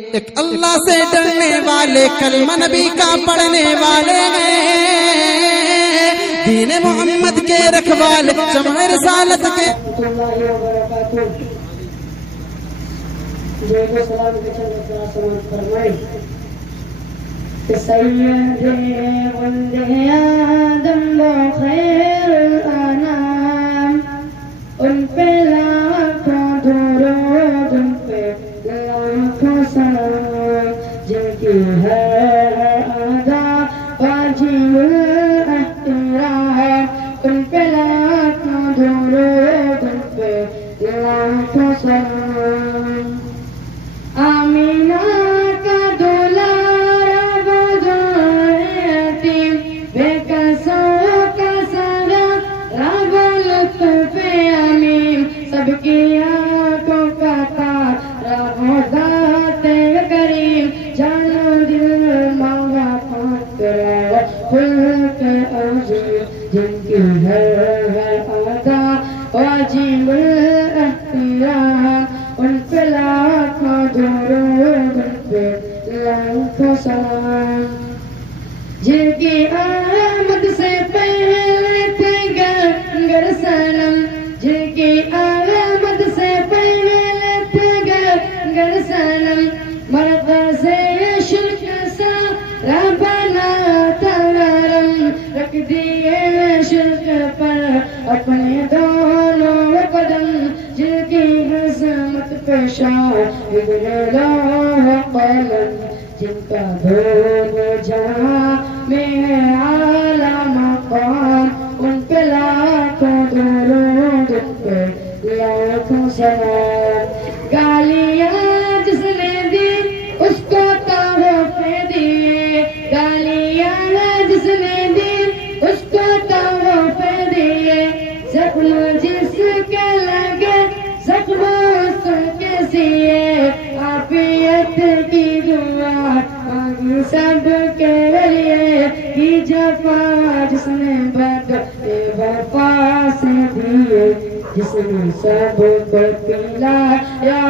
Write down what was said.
ایک اللہ سے ڈرنے والے، کلمہ نبی کا پڑھنے والے ہیں، دین محمد کے رکھوالے، شمع رسالت کے سلام کے چند سلام فرمائے کہ سید ولد آدم و خیر الانام، ان پہ لاکھوں درود، ان پہ لاکھوں سلام، جن کی ہے ادا واجب الاحترام، ان پہ لاکھوں درود، ان پہ لاکھوں سلام۔ آمینہ کا دولارا بدایتیم، بے قصوں کا سارا رب لطف امین، سب کی آنکھوں کا تارا ہو ذات کریم، جانو دل مانگا پاترا کھل کے عزیز، جن کی ہے ادا واجب الاحترام، ان پہ لاکھوں درود، ان پہ لاکھوں سلام، جن کی آمد سے پہلے تھے گنگر صنم، جن کی آمد سے پہلے تھے گنگر صنم، مرد سے شرک سارا بنا تھا نرم، رکھ دیے شرک پر اپنے دونوں قدم، جن کی عظمت پہ شاہد لوح قلم، جن کا دونوں جہاں میں ہے اعلیٰ مقام، ان پہ لاکھوں درود، ان پہ لاکھوں سلام۔ گالیاں جس نے دی اس کو تحفے دیے، گالیاں جس نے دی اس کو تحفے دیے، زخم جس کے لگے زخم اس کے سیے، عافیت کی دعا مانگی سب کے لیے، کی جفا جس نے بے وفا سے دیے، جس نے سب کو پلایا